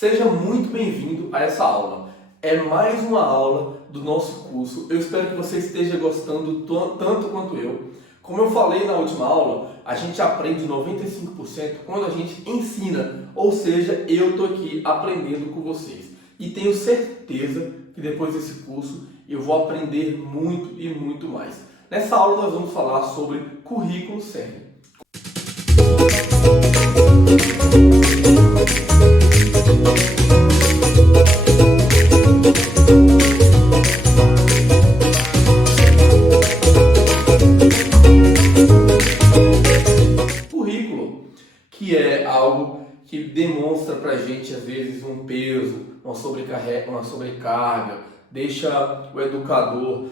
Seja muito bem-vindo a essa aula. É mais uma aula do nosso curso. Eu espero que você esteja gostando tanto quanto eu. Como eu falei na última aula, a gente aprende 95% quando a gente ensina. Ou seja, eu estou aqui aprendendo com vocês. E tenho certeza que depois desse curso eu vou aprender muito e muito mais. Nessa aula nós vamos falar sobre currículo CERN. Currículo, que é algo que demonstra pra gente às vezes um peso, uma sobrecarga, deixa o educador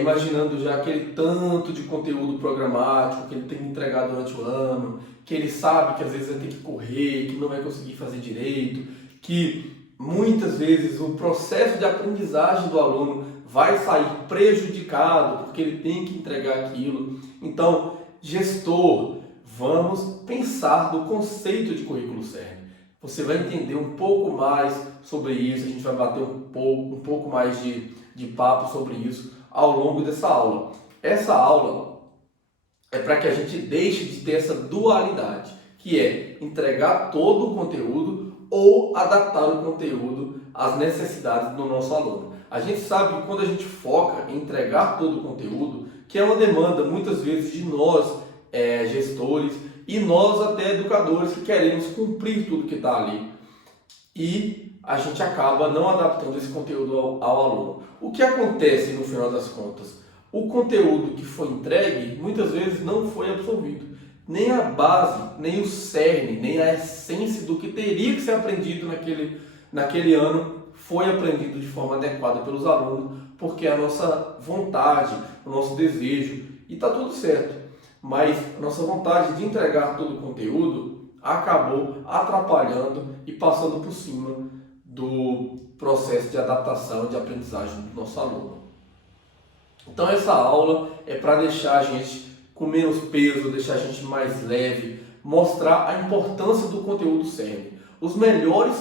imaginando já aquele tanto de conteúdo programático que ele tem que entregar durante o ano, que ele sabe que às vezes vai ter que correr, que não vai conseguir fazer direito, que muitas vezes o processo de aprendizagem do aluno vai sair prejudicado porque ele tem que entregar aquilo. Então, gestor, vamos pensar no conceito de currículo CERN. Você vai entender um pouco mais sobre isso, a gente vai bater um pouco mais de papo sobre isso ao longo dessa aula. Essa aula é para que a gente deixe de ter essa dualidade, que é entregar todo o conteúdo ou adaptar o conteúdo às necessidades do nosso aluno. A gente sabe que quando a gente foca em entregar todo o conteúdo, que é uma demanda muitas vezes de nós, gestores, e nós até educadores que queremos cumprir tudo que está ali. E a gente acaba não adaptando esse conteúdo ao aluno. O que acontece no final das contas? O conteúdo que foi entregue muitas vezes não foi absorvido. Nem a base, nem o cerne, nem a essência do que teria que ser aprendido naquele ano foi aprendido de forma adequada pelos alunos, porque a nossa vontade, o nosso desejo, e está tudo certo. Mas a nossa vontade de entregar todo o conteúdo acabou atrapalhando e passando por cima do processo de adaptação, de aprendizagem do nosso aluno. Então essa aula é para deixar a gente com menos peso, deixar a gente mais leve, mostrar a importância do conteúdo CERN. Os melhores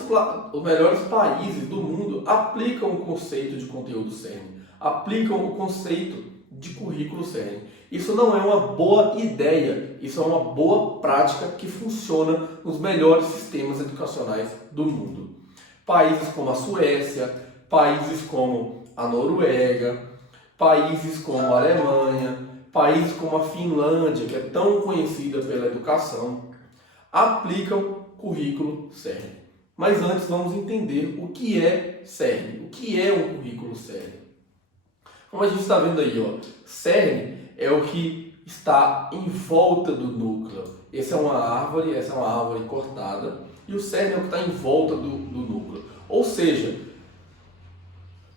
países do mundo aplicam o conceito de conteúdo CERN, aplicam o conceito de currículo CERN. Isso não é uma boa ideia, isso é uma boa prática que funciona nos melhores sistemas educacionais do mundo. Países como a Suécia, países como a Noruega, países como a Alemanha, países como a Finlândia, que é tão conhecida pela educação, aplicam currículo CERN. Mas antes vamos entender o que é CERN, o que é um currículo CERN. Como a gente está vendo aí, CERN é o que está em volta do núcleo. Essa é uma árvore cortada, e o CERN é o que está em volta do núcleo. Ou seja,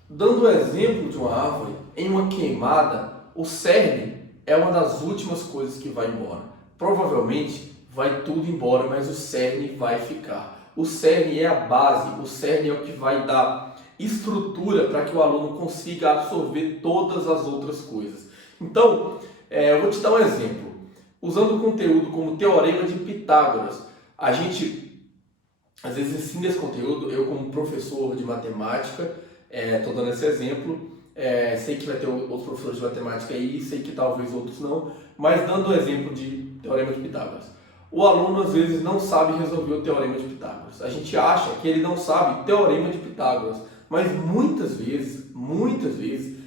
dando o exemplo de uma árvore, em uma queimada, o CERN é uma das últimas coisas que vai embora. Provavelmente vai tudo embora, mas o CERN vai ficar. O CERN é a base, o CERN é o que vai dar estrutura para que o aluno consiga absorver todas as outras coisas. Então, eu vou te dar um exemplo. Usando o conteúdo como Teorema de Pitágoras, a gente às vezes ensina esse conteúdo. Eu, como professor de matemática, estou dando esse exemplo. Sei que vai ter outros professores de matemática aí, sei que talvez outros não, mas dando o exemplo de Teorema de Pitágoras. O aluno às vezes não sabe resolver o Teorema de Pitágoras. A gente acha que ele não sabe Teorema de Pitágoras, mas muitas vezes,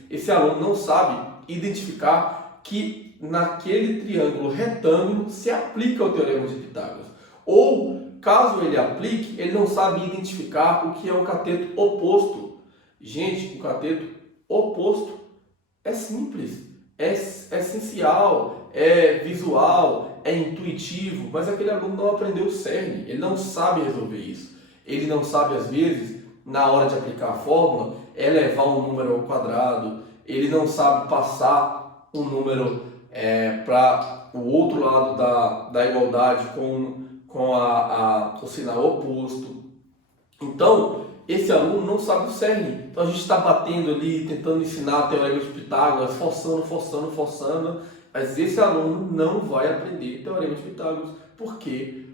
esse aluno não sabe identificar que naquele triângulo retângulo se aplica o Teorema de Pitágoras. Ou, caso ele aplique, ele não sabe identificar o que é um cateto oposto. Gente, o cateto oposto é simples, é essencial, é visual, é intuitivo, mas aquele aluno não aprendeu o CERN, ele não sabe resolver isso. Ele não sabe, às vezes, na hora de aplicar a fórmula, elevar um número ao quadrado, ele não sabe passar um número para o outro lado da igualdade com o sinal oposto. Então, esse aluno não sabe o CERN. Então a gente está batendo ali, tentando ensinar o Teorema de Pitágoras, forçando, mas esse aluno não vai aprender Teorema de Pitágoras, porque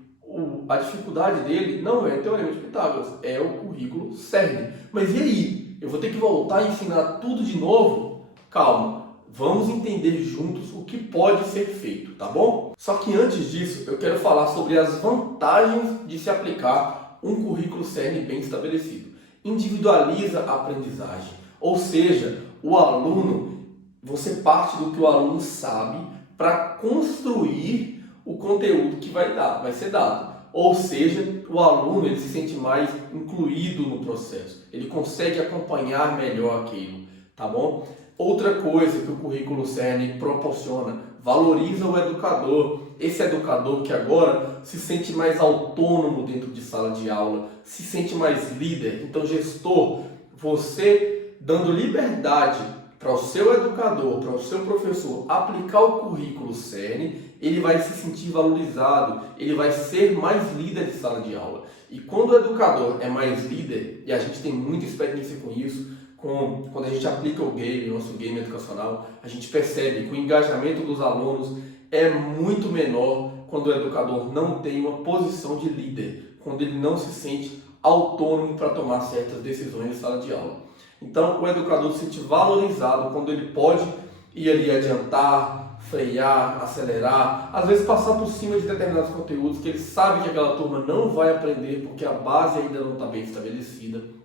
a dificuldade dele não é o Teorema de Pitágoras, é o currículo CERN. Mas e aí? Eu vou ter que voltar a ensinar tudo de novo? Calma, vamos entender juntos o que pode ser feito, tá bom? Só que antes disso, eu quero falar sobre as vantagens de se aplicar um currículo CERN bem estabelecido. Individualiza a aprendizagem, ou seja, o aluno, você parte do que o aluno sabe para construir o conteúdo que vai ser dado. Ou seja, o aluno ele se sente mais incluído no processo, ele consegue acompanhar melhor aquilo, tá bom? Outra coisa que o currículo CERN proporciona, valoriza o educador. Esse educador que agora se sente mais autônomo dentro de sala de aula, se sente mais líder. Então, gestor, você dando liberdade para o seu educador, para o seu professor aplicar o currículo CERN, ele vai se sentir valorizado, ele vai ser mais líder de sala de aula. E quando o educador é mais líder, e a gente tem muita experiência com isso, quando a gente aplica o game, o nosso game educacional, a gente percebe que o engajamento dos alunos é muito menor quando o educador não tem uma posição de líder, quando ele não se sente autônomo para tomar certas decisões em sala de aula. Então, o educador se sente valorizado quando ele pode ir ali adiantar, frear, acelerar, às vezes passar por cima de determinados conteúdos que ele sabe que aquela turma não vai aprender porque a base ainda não está bem estabelecida.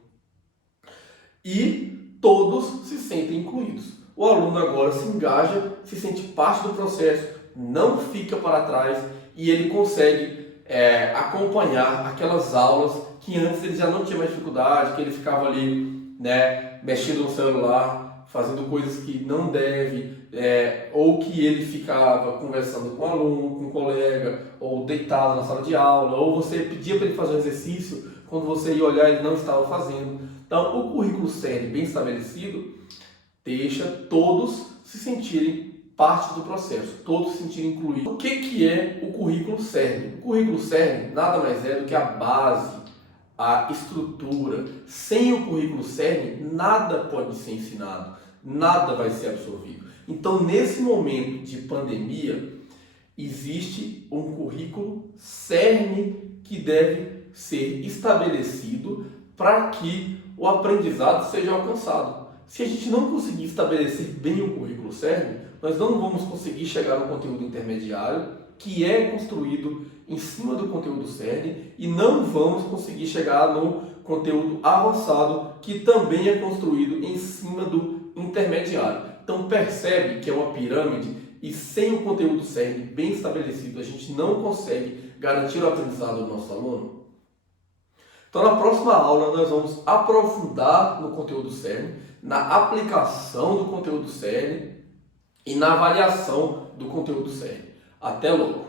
E todos se sentem incluídos. O aluno agora se engaja, se sente parte do processo, não fica para trás e ele consegue acompanhar aquelas aulas que antes ele já não tinha mais dificuldade, que ele ficava ali, mexendo no celular, fazendo coisas que não deve, ou que ele ficava conversando com o aluno, com o colega, ou deitado na sala de aula, ou você pedia para ele fazer um exercício, quando você ia olhar ele não estava fazendo. Então, o currículo CERN bem estabelecido deixa todos se sentirem parte do processo, todos se sentirem incluídos. O que é o currículo CERN? O currículo CERN nada mais é do que a base, a estrutura. Sem o currículo CERN, nada pode ser ensinado, nada vai ser absorvido. Então, nesse momento de pandemia, existe um currículo CERN que deve ser estabelecido para que o aprendizado seja alcançado. Se a gente não conseguir estabelecer bem o currículo CERN, nós não vamos conseguir chegar no conteúdo intermediário, que é construído em cima do conteúdo CERN, e não vamos conseguir chegar no conteúdo avançado, que também é construído em cima do intermediário. Então percebe que é uma pirâmide, e sem o conteúdo CERN bem estabelecido, a gente não consegue garantir o aprendizado do nosso aluno. Então, na próxima aula, nós vamos aprofundar no conteúdo CERN, na aplicação do conteúdo CERN e na avaliação do conteúdo CERN. Até logo!